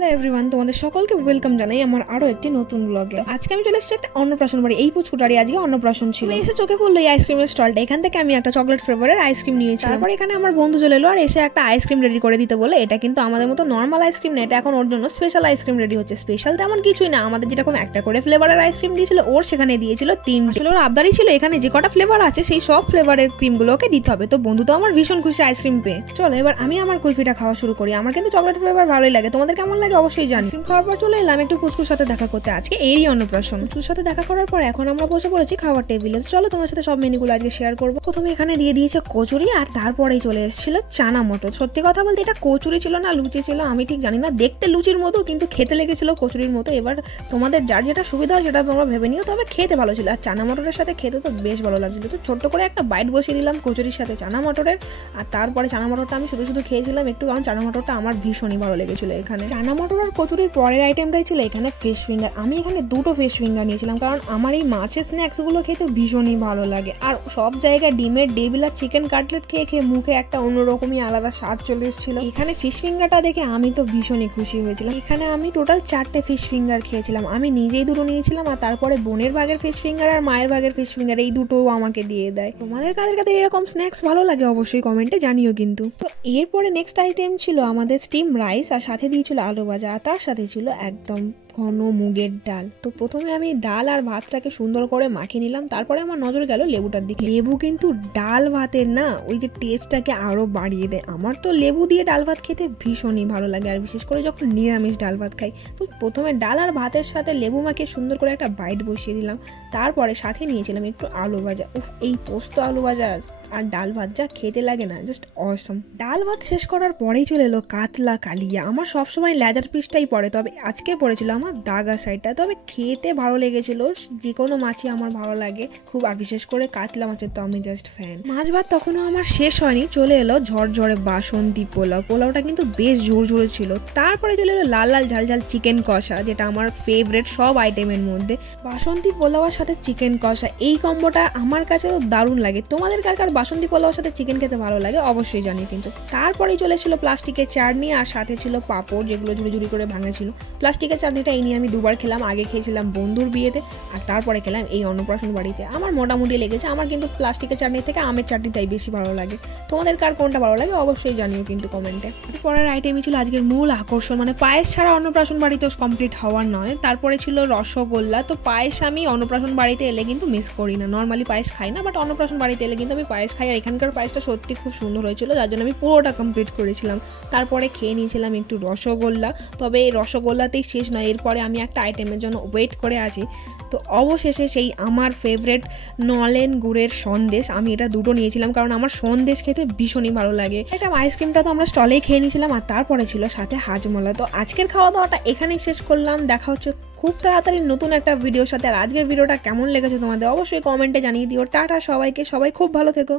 Hello everyone, তোমাদের সকলকে welcome জানাই আমার আরো একটি নতুন ব্লগে। আজকে আমি চলে এসেছি একটা অন্নপ্রাশন বাড়ি। এই পুচকুটারই আজকে অন্নপ্রাশন ছিল। এসে চোখে পড়লো এই আইসক্রিমের স্টলটা। এখান থেকে আমি একটা চকলেট ফ্লেভারের আইসক্রিম নিয়েছি। তারপর এখানে আমার বন্ধু চলে এলো আর এসে একটা আইসক্রিম রেডি করে দিতে বলে। এটা কিন্তু আমাদের মতো নর্মাল আইসক্রিম না, এটা এখন ওর জন্য স্পেশাল আইসক্রিম রেডি হচ্ছে। স্পেশাল তেমন কিছুই না, আমাদের যেরকম একটা করে ফ্লেভারের আইসক্রিম দিয়েছিল ওর সেখানে দিয়েছিল 3। ওর আবদারই ছিল এখানে যে কটা ফ্লেভার আছে সেই সব ফ্লেভারের ক্রিমগুলোকে দিতে হবে। তো বন্ধু তো আমার ভীষণ খুশি আইসক্রিম পেয়ে। চলো এবার আমি আমার কুলফিটা খাওয়া শুরু করি। আমার কিন্তু চকলেট ফ্লেভার ভালোই লাগে, তোমাদের কেমন লাগে অবশ্যই জানি। আইসক্রিম খাওয়ার পর চলে এলাম একটু পুচকুর সাথে দেখা করতে। আজকে এরই অন্নপ্রাশন। পুচকুর সাথে দেখা করার পর এখন আমরা বসে পড়েছি খাওয়ার টেবিলে। চলো তোমার সাথে সব মেনুগুলো আজকে শেয়ার করবো। প্রথমে এখানে দিয়ে দিয়েছে কচুরি আর তারপরেই চলে এসেছিল চানা মটর। সত্যি কথা বলতে এটা কচুরি ছিল না লুচি ছিল আমি ঠিক জানি না, দেখতে লুচির মতো কিন্তু খেতে লেগেছিল কচুরির মতো। এবার তোমাদের যার যেটা সুবিধা হয় সেটা তোমরা ভেবে নিও, তবে খেতে ভালো ছিল। আর চানা মটরের সাথে খেতে তো বেশ ভালো লাগছিল। তো ছোট্ট করে একটা বাইট বসিয়ে দিলাম কচুরির সাথে চানা মটরের। আর তারপরে চানা মটরটা আমি শুধু খেয়েছিলাম একটু, কারণ চানা মটরটা আমার ভীষণই ভালো লেগেছিল। এখানে চানা মটর আর কচুরির পরের আইটেমটাই ছিল এখানে ফিশ ফিঙ্গার। আমি এখানে 2টো ফিশ ফিঙ্গার নিয়েছিলাম, কারণ আমার এই মাছের স্ন্যাক্সগুলো খেতে ভীষণই ভালো লাগে। আর সব জায়গায় ডিমের ডেভিল আর চিকেন কাটলেট খেয়ে খেয়ে মুখে একটা অন্যরকমই আলাদা স্বাদ চলে এসেছিল। এখানে ফিশ ফিঙ্গারটা দেখে আমি তো ভীষণই খুশি হয়েছিলাম। এখানে আমি টোটাল 4টে ফিশ ফিঙ্গার খেয়েছিলাম। আমি নিজেই 2টো নিয়েছিলাম আর তারপরে বোনের ভাগের ফিশ ফিঙ্গার আর মায়ের ভাগের ফিশ ফিঙ্গার এই দুটোও আমাকে দিয়ে দেয়। তোমাদের কাদের কাদের এরকম স্ন্যাক্স ভালো লাগে অবশ্যই কমেন্টে জানিও কিন্তু। তো এরপরে নেক্সট আইটেম ছিল আমাদের স্টিম রাইস আর সাথে দিয়েছিল আলু ভাজা আর তার সাথে ছিল একদম ঘন মুগের ডাল। তো প্রথমে আমি ডাল আর ভাতটাকে সুন্দর করে মাখিয়ে নিলাম, তারপরে আমার নজর গেল লেবুটার দিকে। লেবু কিন্তু ডাল ভাতের না ওই যে টেস্টটাকে আরো বাড়িয়ে দেয়। আমার তো লেবু দিয়ে ডাল ভাত খেতে ভীষণই ভালো লাগে, আর বিশেষ করে যখন নিরামিষ ডাল ভাত খাই। তো প্রথমে ডাল আর ভাতের সাথে লেবু মাখিয়ে সুন্দর করে একটা বাইট বসিয়ে দিলাম। তারপরে সাথে নিয়েছিলাম একটু আলু ভাজা। এই পোস্ত আলু ভাজা আর ডাল ভাত যা খেতে লাগে না, জাস্ট অসম। ডাল ভাত শেষ করার পরেই চলে এলো কাতলা কালিয়া। আমার সবসময় লেজার পিসটাই পড়ে, তবে আজকে পড়েছিল আমার দাগা সাইডটা। তবে খেতে ভালো লেগেছিল, যে কোনো মাছই আমার ভালো লাগে খুব, আর বিশেষ করে কাতলা মাছের তো আমি জাস্ট ফ্যান। মাছ ভাত তখনও আমার শেষ হয়নি, চলে এলো ঝরঝরে বাসন্তী পোলাও। পোলাওটা কিন্তু বেশ ঝুরঝুরে ছিল। তারপরে চলে এলো লাল লাল ঝাল ঝাল চিকেন কষা, যেটা আমার ফেভারিট সব আইটেমের মধ্যে। বাসন্তী পোলাওয়ার সাথে চিকেন কষা এই কম্বোটা আমার কাছে দারুণ লাগে। তোমাদের কার কার বাসন্তী পোলাওর সাথে চিকেন খেতে ভালো লাগে অবশ্যই জানি কিন্তু। তারপরেই চলে ছিল প্লাস্টিকের চাটনি আর সাথে ছিল পাঁপড়, যেগুলো ঝুড়ি ঝুড়ি করে ভাঙা ছিল। প্লাস্টিকের চাটনিটা এই নিয়ে আমি 2বার খেলাম। আগে খেয়েছিলাম বন্ধুর বিয়েতে আর তারপরে খেলাম এই অন্নপ্রাশন বাড়িতে। আমার মোটামুটি লেগেছে। আমার কিন্তু প্লাস্টিকের চাটনি থেকে আমের চাটনিটাই বেশি ভালো লাগে। তোমাদের কার কোনটা ভালো লাগে অবশ্যই জানিও কিন্তু কমেন্টে। পরের আইটেমই ছিল আজকের মূল আকর্ষণ, মানে পায়েস ছাড়া অন্নপ্রাশন বাড়িতে কমপ্লিট হওয়ার নয়। তারপরে ছিল রসগোল্লা। তো পায়েস আমি অন্নপ্রাশন বাড়িতে এলে কিন্তু মিস করি না। নর্মালি পায়েস খাই না, বাট অন্নপ্রাশন বাড়িতে এলে কিন্তু আমি পায়েস খাই। আর এখানকার পায়েসটা সত্যি খুব সুন্দর হয়েছিল, যার জন্য আমি পুরোটা কমপ্লিট করেছিলাম। তারপরে খেয়ে নিয়েছিলাম একটু রসগোল্লা। তবে এই রসগোল্লাতেই শেষ নয়, এরপরে আমি একটা আইটেমের জন্য ওয়েট করে আছি। তো অবশেষে সেই আমার ফেভারিট নলেন গুড়ের সন্দেশ, আমি এটা 2টো নিয়েছিলাম কারণ আমার সন্দেশ খেতে ভীষণই ভালো লাগে। এটা আইসক্রিমটা তো আমরা স্টলেই খেয়ে নিয়েছিলাম আর তারপরে ছিল সাথে হাজমোলা। তো আজকের খাওয়া দাওয়াটা এখানেই শেষ করলাম। দেখা হচ্ছে খুব তাড়াতাড়ি নতুন একটা ভিডিওর সাথে। আর আজকের ভিডিওটা কেমন লেগেছে তোমাদের অবশ্যই কমেন্টে জানিয়ে দিও। টাটা সবাইকে, সবাই খুব ভালো থেকো।